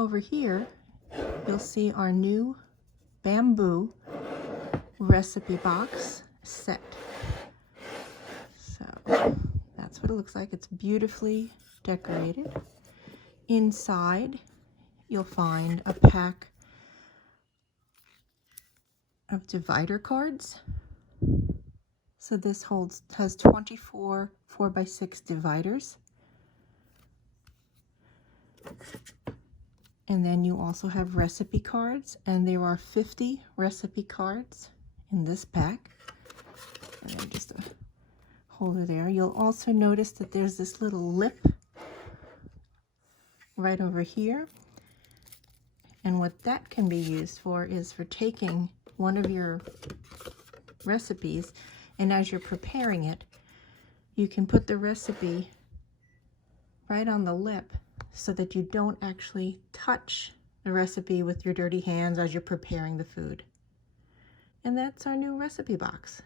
over here, you'll see our new bamboo recipe box set. So that's what it looks like. It's beautifully decorated. Inside, you'll find a pack of divider cards. So this has 24 4x6 dividers. And then you also have recipe cards, and there are 50 recipe cards in this pack. And then just a holder there. You'll also notice that there's this little lip right over here. And what that can be used for is for taking one of your recipes, and as you're preparing it, you can put the recipe right on the lip so that you don't actually touch the recipe with your dirty hands as you're preparing the food. And that's our new recipe box.